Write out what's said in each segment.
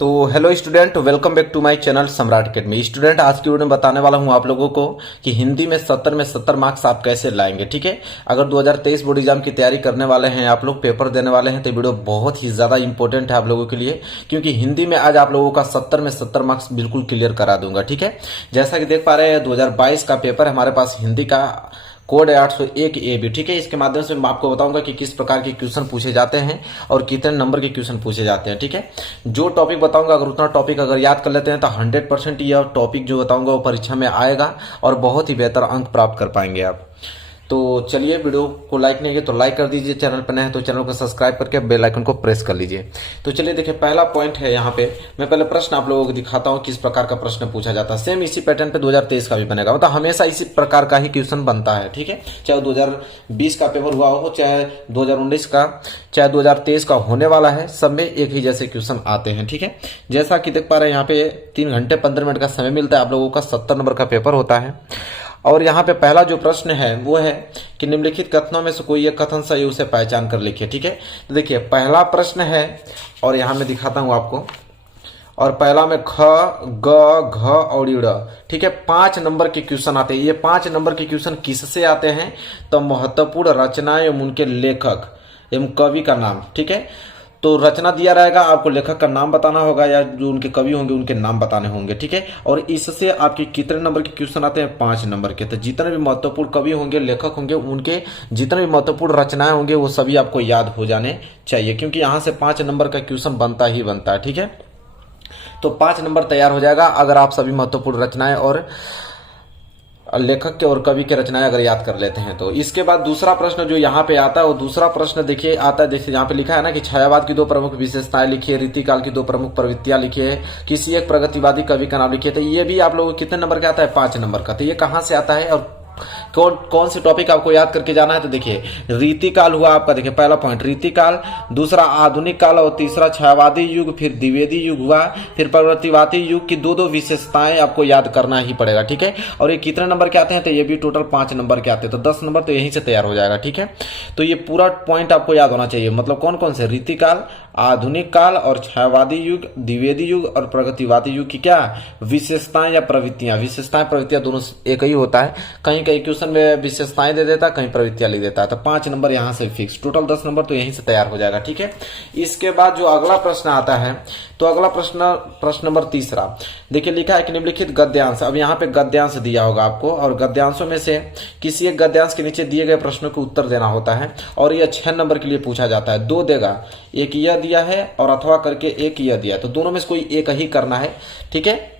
तो hello student, welcome back to my channel Samrat academy. Student, आज की वीडियो में बताने वाला हूं आप लोगों को कि हिंदी में 70 में 70 मार्क्स आप कैसे लाएंगे। ठीक है, अगर 2023 बोर्ड एग्जाम की तैयारी करने वाले हैं, आप लोग पेपर देने वाले हैं, तो वीडियो बहुत ही ज्यादा इंपॉर्टेंट है आप लोगों के लिए, क्योंकि हिंदी में आज आप लोगों का 70 में 70 मार्क्स बिल्कुल क्लियर करा दूंगा। ठीक है, जैसा कि देख पा रहे हैं 2022 का पेपर हमारे पास हिंदी का कोड है 801 ए बी। ठीक है, इसके माध्यम से मैं आपको बताऊंगा कि किस प्रकार के क्वेश्चन पूछे जाते हैं और कितने नंबर के क्वेश्चन पूछे जाते हैं। ठीक है, जो टॉपिक बताऊंगा अगर उतना टॉपिक अगर याद कर लेते हैं तो 100% यह टॉपिक जो बताऊंगा वो परीक्षा में आएगा और बहुत ही बेहतर अंक प्राप्त कर पाएंगे आप। तो चलिए, वीडियो को लाइक नहीं किया तो लाइक कर दीजिए, चैनल पर नए हैं तो चैनल को सब्सक्राइब करके बेल आइकन को प्रेस कर लीजिए। तो चलिए देखिए, पहला पॉइंट है यहाँ पे। मैं पहले प्रश्न आप लोगों को दिखाता हूँ किस प्रकार का प्रश्न पूछा जाता है। सेम इसी पैटर्न पे 2023 का भी बनेगा, मतलब हमेशा इसी प्रकार का ही क्वेश्चन बनता है। ठीक है, चाहे 2020 का पेपर हुआ हो, चाहे 2019 का, चाहे 2023 का होने वाला है, सब में एक ही जैसे क्वेश्चन आते हैं। ठीक है, जैसा कि देख पा रहे हैं यहाँ पे 3 घंटे 15 मिनट का समय मिलता है आप लोगों का। 70 नंबर का पेपर होता है और यहाँ पे पहला जो प्रश्न है वो है कि निम्नलिखित कथनों में से कोई एक कथन सही उसे पहचान कर लिखिए। ठीक है, तो देखिए पहला प्रश्न है और यहाँ मैं दिखाता हूँ आपको। और पहला में ख, ग, घ और ड़। ठीक है, 5 नंबर के क्वेश्चन आते हैं। ये 5 नंबर के क्वेश्चन किससे आते हैं? तो महत्वपूर्ण रचना एवं उनके लेखक एवं कवि का नाम। ठीक है, तो रचना दिया रहेगा, आपको लेखक का नाम बताना होगा या जो उनके कवि होंगे उनके नाम बताने होंगे। ठीक है, और इससे आपके कितने नंबर के क्वेश्चन आते हैं? 5 नंबर के। तो जितने भी महत्वपूर्ण कवि होंगे, लेखक होंगे, उनके जितने भी महत्वपूर्ण रचनाएं होंगे वो सभी आपको याद हो जाने चाहिए, क्योंकि यहां से 5 नंबर का क्वेश्चन बनता ही बनता है। ठीक है, तो 5 नंबर तैयार हो जाएगा अगर आप सभी महत्वपूर्ण रचनाएं और लेखक के और कवि के रचनाएं अगर याद कर लेते हैं तो। इसके बाद दूसरा प्रश्न जो यहाँ पे आता है वो दूसरा प्रश्न देखिए आता है। देखिए यहाँ पे लिखा है ना कि छायावाद की 2 प्रमुख विशेषताएं लिखिए, रीतिकाल की 2 प्रमुख प्रवृत्तियां लिखिए, किसी एक प्रगतिवादी कवि का नाम लिखिए। तो ये भी आप लोगों को कितने नंबर का आता है? 5 नंबर का। तो ये कहाँ से आता है और कौन से टॉपिक आपको याद करके जाना है? तो देखिए रीतिकाल हुआ आपका, देखिए पहला पॉइंट रीतिकाल, दूसरा आधुनिक काल और तीसरा छायावादी युग, फिर द्विवेदी युग हुआ, फिर प्रगतिवादी युग की 2 विशेषताएं आपको याद करना ही पड़ेगा। ठीक है, और ये कितने नंबर के आते हैं? तो ये भी टोटल 5 नंबर के आते हैं, तो 10 नंबर तो यहीं से तैयार हो जाएगा। ठीक है, तो ये पूरा पॉइंट आपको याद होना चाहिए। मतलब कौन कौन से? रीतिकाल, आधुनिक काल और छायावादी युग, द्विवेदी युग और प्रगतिवादी युग की क्या विशेषताएं या प्रवृत्तियां। विशेषताएं प्रवृत्तियां दोनों एक ही होता है, कहीं कहीं क्वेश्चन में विशेषताएं दे देता है, कहीं प्रवृत्तियां लिख देता है। तो 5 नंबर यहां से फिक्स, टोटल 10 नंबर तो यहीं से तैयार हो जाएगा। ठीक है, इसके बाद जो अगला प्रश्न आता है, तो अगला प्रश्न नंबर तीसरा देखिए लिखा है कि निम्नलिखित गद्यांश। अब यहाँ पे गद्यांश दिया होगा आपको और गद्यांशों में से किसी एक गद्यांश के नीचे दिए गए प्रश्नों को उत्तर देना होता है और यह 6 नंबर के लिए पूछा जाता है। 2 देगा, एक यह दिया है और अथवा करके एक यह दिया, तो दोनों में से कोई एक ही करना है। ठीक है,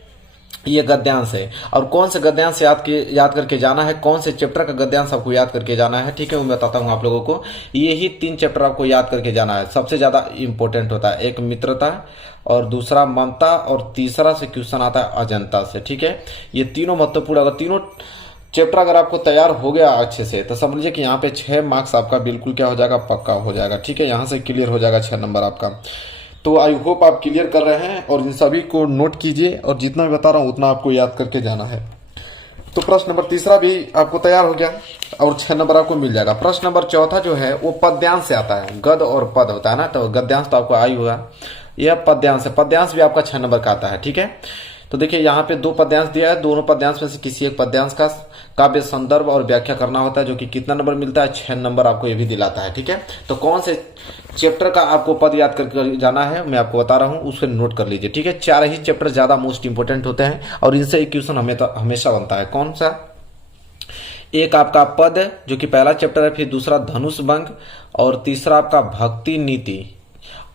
ये गद्यांश है और कौन से गद्यांश याद करके जाना है, कौन से चैप्टर का गद्यांश आपको याद करके जाना है। ठीक है, मैं बताता हूं आप लोगों को। ये ही 3 चैप्टर आपको याद करके जाना है, सबसे ज्यादा इंपॉर्टेंट होता है। एक मित्रता और दूसरा ममता और तीसरा से क्वेश्चन आता है अजंता से। ठीक है, ये तीनों महत्वपूर्ण, अगर तीनों चैप्टर अगर आपको तैयार हो गया अच्छे से तो समझ लीजिए कि यहाँ पे 6 मार्क्स आपका बिल्कुल क्या हो जाएगा, पक्का हो जाएगा। ठीक है, यहाँ से क्लियर हो जाएगा 6 नंबर आपका। तो आई होप आप क्लियर कर रहे हैं और इन सभी को नोट कीजिए और जितना मैं बता रहा हूं उतना आपको याद करके जाना है। तो प्रश्न नंबर तीसरा भी आपको तैयार हो गया और 6 नंबर आपको मिल जाएगा। प्रश्न नंबर चौथा जो है वो पद्यांश से आता है, गद और पद होता है ना, तो गद्यांश तो आपको आई होगा, यह पद्यांश है। पद्यांश भी आपका 6 नंबर का आता है। ठीक है, तो देखिए यहाँ पे 2 पद्यांश दिया है, दोनों पद्यांश में से किसी एक पद्यांश का काव्य संदर्भ और व्याख्या करना होता है, जो कि कितना नंबर मिलता है? 6 नंबर आपको ये भी दिलाता है। ठीक है, तो कौन से चैप्टर का आपको पद याद करके जाना है मैं आपको बता रहा हूं, उसे नोट कर लीजिए। ठीक है, 4 ही चैप्टर ज्यादा मोस्ट इंपोर्टेंट होते हैं और इनसे एक क्वेश्चन हमेशा बनता है। कौन सा? एक आपका पद जो कि पहला चैप्टर है, फिर दूसरा धनुष भंग और तीसरा आपका भक्ति नीति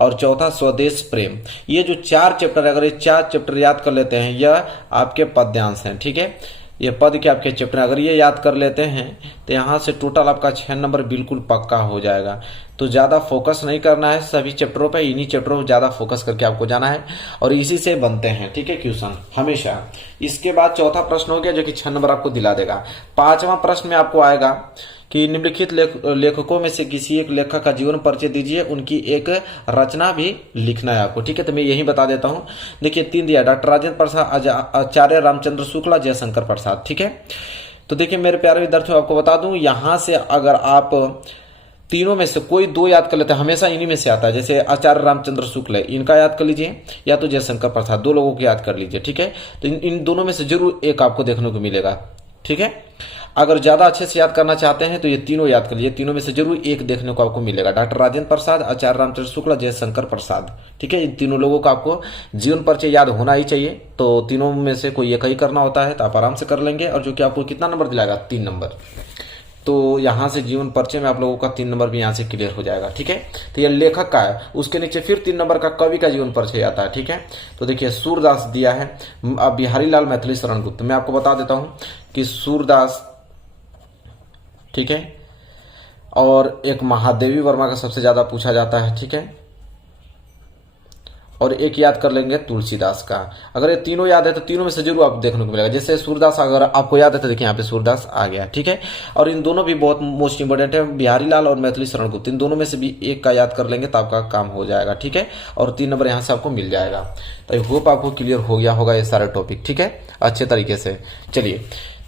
और चौथा स्वदेश प्रेम। ये जो 4 चैप्टर, अगर ये 4 चैप्टर याद कर लेते हैं, यह आपके पद्यांश हैं। ठीक है, ये पद के आपके चैप्टर अगर ये याद कर लेते हैं तो यहाँ से टोटल आपका 6 नंबर बिल्कुल पक्का हो जाएगा। तो ज्यादा फोकस नहीं करना है सभी चैप्टरों पे, इन्हीं चैप्टरों पर ज्यादा फोकस करके आपको जाना है और इसी से बनते हैं। ठीक है, क्वेश्चन हमेशा। इसके बाद चौथा प्रश्न हो गया जो कि 6 नंबर आपको दिला देगा। 5वां प्रश्न में आपको आएगा कि निम्नलिखित लेखकों में से किसी एक लेखक का जीवन परिचय दीजिए, उनकी एक रचना भी लिखना है आपको। ठीक है, तो मैं यही बता देता हूं। देखिए 3 दिया, डॉक्टर राजेंद्र प्रसाद, आचार्य रामचंद्र शुक्ला, जयशंकर प्रसाद। ठीक है, तो देखिए मेरे प्यारे विद्यार्थियों आपको बता दूं, यहां से अगर आप तीनों में से कोई दो याद कर लेते हैं, हमेशा इन्हीं में से आता है। जैसे आचार्य रामचंद्र शुक्ल है, इनका याद कर लीजिए, या तो जयशंकर प्रसाद, दो लोगों को याद कर लीजिए, ठीक है। तो इन दोनों में से जरूर एक आपको देखने को मिलेगा, ठीक है। अगर ज्यादा अच्छे से याद करना चाहते हैं तो ये तीनों याद कर लीजिए, तीनों में से जरूर एक देखने को आपको मिलेगा। डॉक्टर राजेंद्र प्रसाद, आचार्य रामचंद्र शुक्ला, जयशंकर प्रसाद, ठीक है। इन तीनों लोगों का आपको जीवन परिचय याद होना ही चाहिए। तो तीनों में से कोई एक ही करना होता है, तो आप आराम से कर लेंगे। और जो कि आपको कितना नंबर दिलाएगा, 3 नंबर। तो यहां से जीवन परिचय में आप लोगों का 3 नंबर भी यहां से क्लियर हो जाएगा, ठीक है। तो ये लेखक का है, उसके नीचे फिर 3 नंबर का कवि का जीवन परिचय आता है, ठीक है। तो देखिए सूरदास दिया है, बिहारी लाल मैथिली शरण गुप्त। मैं आपको बता देता हूं कि सूरदास, ठीक है, और एक महादेवी वर्मा का सबसे ज्यादा पूछा जाता है, ठीक है। और एक याद कर लेंगे तुलसीदास का। अगर ये तीनों याद है तो तीनों में से जरूर आपको देखने को मिलेगा। जैसे सूरदास अगर आपको याद है तो देखिए यहाँ पे सूरदास आ गया, ठीक है। और इन दोनों भी बहुत मोस्ट इंपोर्टेंट है, बिहारी लाल और मैथिली शरण गुप्त, इन दोनों में से भी एक का याद कर लेंगे तो आपका काम हो जाएगा, ठीक है। और 3 नंबर यहाँ से आपको मिल जाएगा। तो आई होप आपको क्लियर हो गया होगा ये सारे टॉपिक, ठीक है, अच्छे तरीके से। चलिए,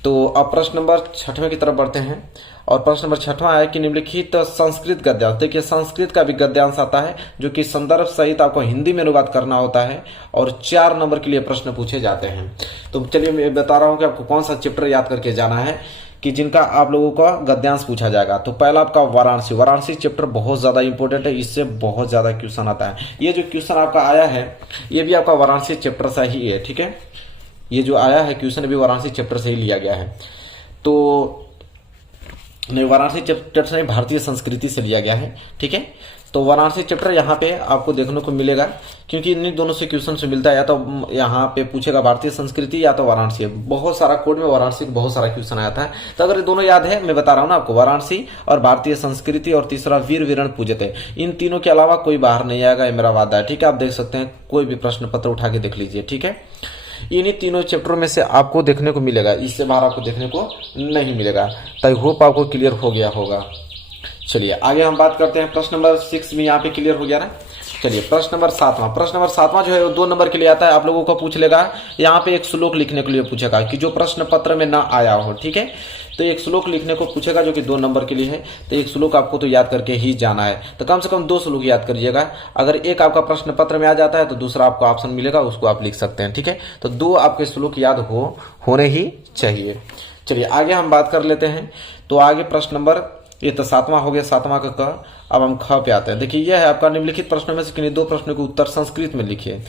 तो अब प्रश्न नंबर 6वें की तरफ बढ़ते हैं। और प्रश्न नंबर 6वां है कि निम्नलिखित संस्कृत गद्यांश, देखिए संस्कृत का भी गद्यांश आता है जो कि संदर्भ सहित आपको हिंदी में अनुवाद करना होता है, और 4 नंबर के लिए प्रश्न पूछे जाते हैं। तो चलिए मैं बता रहा हूं कि आपको कौन सा चैप्टर याद करके जाना है कि जिनका आप लोगों का गद्यांश पूछा जाएगा। तो पहला आपका वाराणसी, वाराणसी चैप्टर बहुत ज्यादा इंपॉर्टेंट है, इससे बहुत ज्यादा क्वेश्चन आता है। ये जो क्वेश्चन आपका आया है ये भी आपका वाराणसी चैप्टर से ही है, ठीक है। ये जो आया है क्वेश्चन भी वाराणसी चैप्टर से ही लिया गया है। तो नहीं, वाराणसी चैप्टर से भारतीय संस्कृति से लिया गया है, ठीक है। तो वाराणसी चैप्टर यहाँ पे आपको देखने को मिलेगा, क्योंकि इन दोनों से क्वेश्चन से मिलता है, या तो यहाँ पे पूछेगा भारतीय संस्कृति या तो वाराणसी। बहुत सारा कोड में वाराणसी का बहुत सारा क्वेश्चन आया था। तो अगर ये दोनों याद है, मैं बता रहा हूँ ना आपको, वाराणसी और भारतीय संस्कृति, और तीसरा वीर वीरण पूजते, इन तीनों के अलावा कोई बाहर नहीं आएगा, ये मेरा वादा है, ठीक है। आप देख सकते हैं, कोई भी प्रश्न पत्र उठा के देख लीजिए, ठीक है। इन्हीं तीनों चैप्टरों में से आपको देखने को मिलेगा, इससे बाहर आपको देखने को नहीं मिलेगा। तो आई होप आपको क्लियर हो गया होगा। चलिए आगे हम बात करते हैं। प्रश्न नंबर 6 में यहाँ पे क्लियर हो गया ना। चलिए प्रश्न नंबर 7वां, प्रश्न नंबर 7वां जो है वो 2 नंबर के लिए आता है। आप लोगों को पूछ लेगा, यहाँ पे एक श्लोक लिखने के लिए पूछेगा कि जो प्रश्न पत्र में ना आया हो, ठीक है। तो एक श्लोक लिखने को पूछेगा जो कि 2 नंबर के लिए है। तो एक श्लोक आपको तो याद करके ही जाना है, तो कम से कम 2 श्लोक याद करिएगा। अगर एक आपका प्रश्न पत्र में आ जाता है तो दूसरा आपको ऑप्शन मिलेगा, उसको आप लिख सकते हैं, ठीक है। तो 2 आपके श्लोक याद होने ही चाहिए। चलिए आगे हम बात कर लेते हैं। तो आगे प्रश्न नंबर, ये तो 7वां हो गया, 7वां का क। अब हम ख पे आते हैं। देखिए यह है आपका निम्नलिखित प्रश्नों में से किन्हीं 2 प्रश्नों के उत्तर संस्कृत में लिखिए।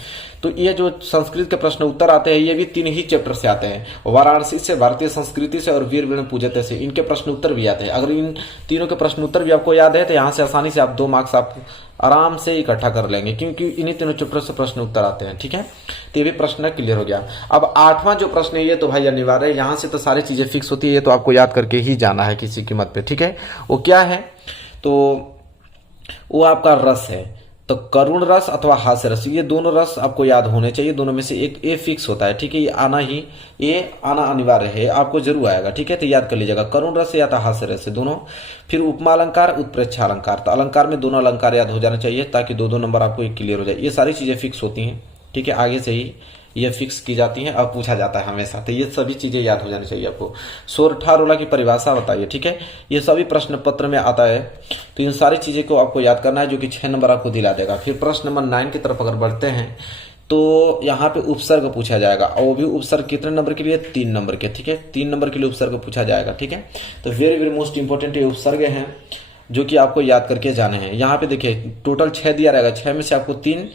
तो ये जो संस्कृत के प्रश्न उत्तर आते हैं ये भी 3 ही चैप्टर से आते हैं, वाराणसी से, भारतीय संस्कृति से और वीर वीरण पूजते से। इनके प्रश्न उत्तर भी आते हैं। अगर इन तीनों के प्रश्न उत्तर भी आपको याद है तो यहाँ से आसानी से आप 2 मार्क्स आप आराम से इकट्ठा कर लेंगे, क्योंकि इन्हीं तीनों चैप्टर से प्रश्न उत्तर आते हैं, ठीक है। तो ये भी प्रश्न क्लियर हो गया। अब 8वां जो प्रश्न है ये तो भाई अनिवार्य है, यहाँ से तो सारी चीजें फिक्स होती है, ये तो आपको याद करके ही जाना है किसी कीमत पे, ठीक है। वो क्या है, तो वो आपका रस है। तो करुण रस अथवा हास्य रस, ये दोनों रस आपको याद होने चाहिए। दोनों में से एक ए फिक्स होता है, ठीक है। ये आना अनिवार्य है, आपको जरूर आएगा, ठीक है। तो याद कर लीजिएगा, करुण रस या तो हास्य रस है दोनों। फिर उपमा अलंकार, उत्प्रेक्षा अलंकार। तो अलंकार में दोनों अलंकार याद हो जाना चाहिए ताकि 2-2 नंबर आपको एक क्लियर हो जाए। ये सारी चीजें फिक्स होती हैं, ठीक है। आगे से ही ये फिक्स की जाती है और पूछा जाता है हमेशा। तो ये सभी चीजें याद हो जानी चाहिए आपको। सोरठा की परिभाषा बताइए, ठीक है। ये सभी प्रश्न पत्र में आता है। तो इन सारी चीजें को आपको याद करना है, जो कि 6 नंबर आपको दिला देगा। फिर प्रश्न नंबर 9 की तरफ अगर बढ़ते हैं तो यहाँ पे उपसर्ग पूछा जाएगा, और वो भी उपसर्ग कितने नंबर के लिए, 3 नंबर के, ठीक है। 3 नंबर के लिए उपसर्ग पूछा जाएगा, ठीक है। तो वेरी वेरी मोस्ट इंपोर्टेंट ये उपसर्ग हैं जो कि आपको याद करके जाने हैं। यहाँ पे देखिए टोटल 6 दिया रहेगा, 6 में से आपको 3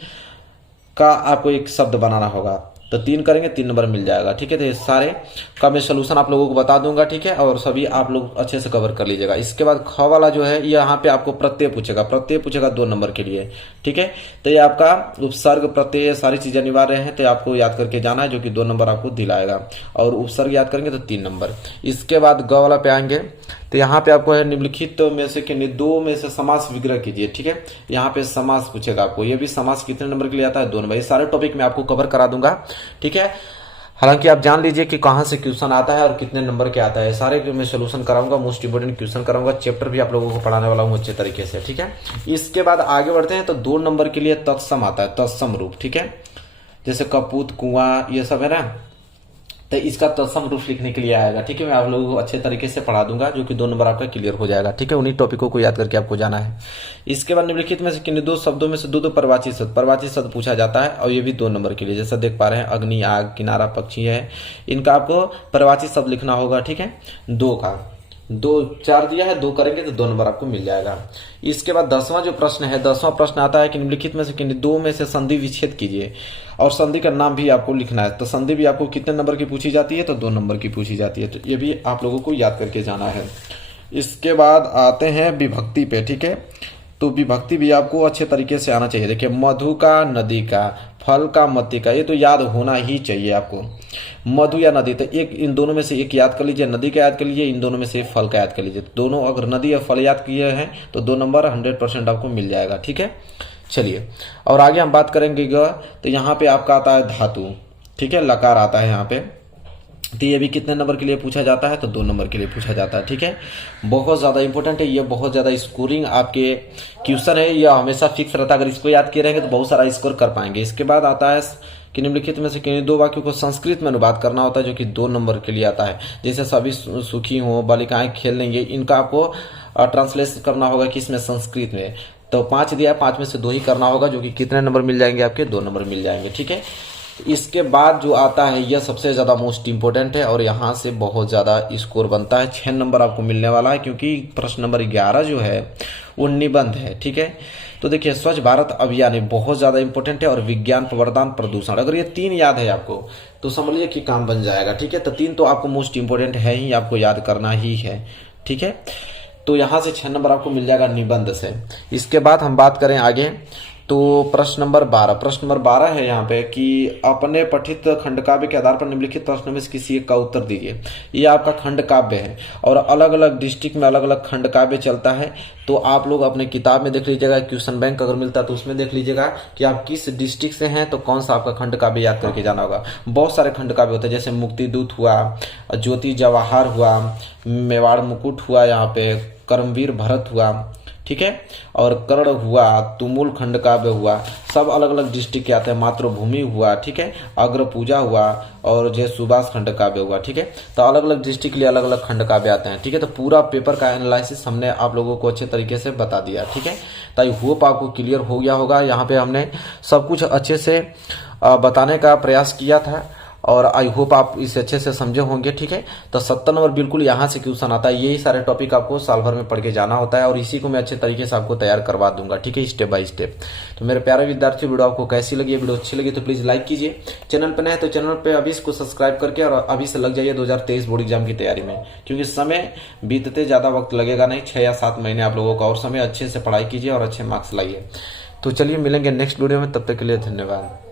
का आपको एक शब्द बनाना होगा। तो 3 करेंगे 3 नंबर मिल जाएगा, ठीक है। तो ये सारे का मैं सोल्यूशन आप लोगों को बता दूंगा, ठीक है। और सभी आप लोग अच्छे से कवर कर लीजिएगा। इसके बाद ख वाला जो है यहाँ पे आपको प्रत्यय पूछेगा 2 नंबर के लिए, ठीक है। तो ये आपका उपसर्ग प्रत्यय सारी चीजें अनिवार्य हैं, तो आपको याद करके जाना है, जो कि 2 नंबर आपको दिलाएगा। और उपसर्ग याद करेंगे तो 3 नंबर। इसके बाद ग वाला पे आएंगे। तो यहाँ पे आपको है निम्नलिखित में से किन्हीं 2 में से समास विग्रह कीजिए, ठीक है। यहाँ पे समास पूछेगा आपको, ये भी समास कितने नंबर के लिए आता है, 2 नंबर। ये सारे टॉपिक मैं आपको कवर करा दूंगा, ठीक है। हालांकि आप जान लीजिए कि कहां से क्वेश्चन आता है और कितने नंबर के आता है, सारे मैं सोल्यूशन कराऊंगा, मोस्ट इंपोर्टेंट क्वेश्चन कराऊंगा। चैप्टर भी आप लोगों को पढ़ाने वाला हूं अच्छे तरीके से, ठीक है। इसके बाद आगे बढ़ते हैं। तो 2 नंबर के लिए तत्सम आता है, तत्सम रूप, ठीक है। जैसे कपूत, कुआं, ये सब है ना। तो इसका तत्सम रूप लिखने के लिए आएगा। ठीक है, मैं आप लोगों को अच्छे तरीके से पढ़ा दूंगा, जो कि 2 नंबर आपका क्लियर हो जाएगा। ठीक है, उन्हीं टॉपिकों को याद करके आपको जाना है। इसके बाद निम्नलिखित में से किन्हीं 2 शब्दों में से दो प्रवाची शब्द पूछा जाता है, और ये भी 2 नंबर के लिए। जैसा देख पा रहे हैं, अग्नि, आग, किनारा, पक्षी है, इनका आपको प्रवाची शब्द लिखना होगा। ठीक है, 2 का 4 दिया है, 2 करेंगे तो 2 नंबर आपको मिल जाएगा। इसके बाद 10वां जो प्रश्न है, 10वां प्रश्न आता है कि निम्नलिखित में से किन्हीं 2 में से संधि विच्छेद कीजिए, और संधि का नाम भी आपको लिखना है। तो संधि भी आपको कितने नंबर की पूछी जाती है, तो 2 नंबर की पूछी जाती है। तो ये भी आप लोगों को याद करके जाना है। इसके बाद आते हैं विभक्ति पे। ठीक है, तो विभक्ति भी आपको अच्छे तरीके से आना चाहिए। देखिए, मधु का, नदी का, फल का, मत्ती का, ये तो याद होना ही चाहिए आपको। मधु या नदी, तो एक इन दोनों में से एक याद कर लीजिए, नदी का याद कर लीजिए, इन दोनों में से फल का याद कर लीजिए। दोनों अगर नदी या फल याद किए हैं तो 2 नंबर 100% आपको मिल जाएगा। ठीक है, चलिए और आगे हम बात करेंगे। तो यहाँ पे आपका आता है धातु। ठीक है, लकार आता है यहाँ पे। तो ये भी कितने नंबर के लिए पूछा जाता है, तो 2 नंबर के लिए पूछा जाता है। ठीक है, बहुत ज़्यादा इंपॉर्टेंट है, ये बहुत ज़्यादा स्कोरिंग आपके क्वेश्चन है, यह हमेशा फिक्स रहता है। अगर इसको याद किए रहेंगे तो बहुत सारा स्कोर कर पाएंगे। इसके बाद आता है कि निम्नलिखित में से किन्हीं 2 वाक्यों को संस्कृत में अनुवाद करना होता है, जो कि 2 नंबर के लिए आता है। जैसे सभी सुखी हो, बालिकाएं खेल लेंगे, इनका आपको ट्रांसलेट करना होगा कि इसमें संस्कृत में। तो 5 दिया, 5 में से 2 ही करना होगा, जो कि कितने नंबर मिल जाएंगे आपके, 2 नंबर मिल जाएंगे। ठीक है, इसके बाद जो आता है यह सबसे ज्यादा मोस्ट इंपोर्टेंट है, और यहाँ से बहुत ज्यादा स्कोर बनता है। 6 नंबर आपको मिलने वाला है, क्योंकि प्रश्न नंबर 11 जो है वो निबंध है। ठीक है, तो देखिए, स्वच्छ भारत अभियान बहुत ज्यादा इंपॉर्टेंट है, और विज्ञान, प्रवर्धन, प्रदूषण, अगर ये 3 याद है आपको तो समझ लीजिए कि काम बन जाएगा। ठीक है, तो 3 तो आपको मोस्ट इंपोर्टेंट है ही, आपको याद करना ही है। ठीक है, तो यहाँ से 6 नंबर आपको मिल जाएगा निबंध से। इसके बाद हम बात करें आगे, तो प्रश्न नंबर 12 है यहाँ पे कि अपने पठित खंड काव्य के आधार पर निम्नलिखित प्रश्न में से किसी एक का उत्तर दीजिए। ये आपका खंड काव्य है, और अलग अलग डिस्ट्रिक्ट में अलग अलग खंड काव्य चलता है। तो आप लोग अपने किताब में देख लीजिएगा, क्वेश्चन बैंक अगर मिलता है तो उसमें देख लीजिएगा कि आप किस डिस्ट्रिक्ट से हैं, तो कौन सा आपका खंड काव्य याद करके जाना होगा। बहुत सारे खंड काव्य होते हैं, जैसे मुक्ति दूत हुआ, ज्योति जवाहर हुआ, मेवाड़ मुकुट हुआ, यहाँ पे कर्मवीर भरत हुआ। ठीक है, और कर्ण हुआ, तुमुल खंड काव्य हुआ, सब अलग अलग डिस्ट्रिक्ट के आते हैं। मातृभूमि हुआ, ठीक है, अग्र पूजा हुआ, और जय सुभाष खंड काव्य हुआ। ठीक है, तो अलग अलग डिस्ट्रिक्ट के लिए अलग अलग खंड काव्य आते हैं। ठीक है, तो पूरा पेपर का एनालिसिस हमने आप लोगों को अच्छे तरीके से बता दिया। ठीक है, तो आई होप आपको क्लियर हो गया होगा। यहाँ पे हमने सब कुछ अच्छे से बताने का प्रयास किया था, और आई होप आप इसे अच्छे से समझे होंगे। ठीक है, तो 70 नंबर बिल्कुल यहाँ से क्वेश्चन आता है। यही सारे टॉपिक आपको साल भर में पढ़ के जाना होता है, और इसी को मैं अच्छे तरीके से आपको तैयार करवा दूंगा। ठीक है, स्टेप बाय स्टेप। तो मेरे प्यारे विद्यार्थी, वीडियो आपको कैसी लगी? वीडियो अच्छी लगी तो प्लीज लाइक कीजिए। चैनल पर नए तो चैनल पर अभी इसको सब्सक्राइब करके और अभी से लग जाइए 2023 बोर्ड एग्जाम की तैयारी में, क्योंकि समय बीतते ज्यादा वक्त लगेगा नहीं, 6 या 7 महीने आप लोगों का और समय। अच्छे से पढ़ाई कीजिए और अच्छे मार्क्स लाइए। तो चलिए मिलेंगे नेक्स्ट वीडियो में, तब तक के लिए धन्यवाद।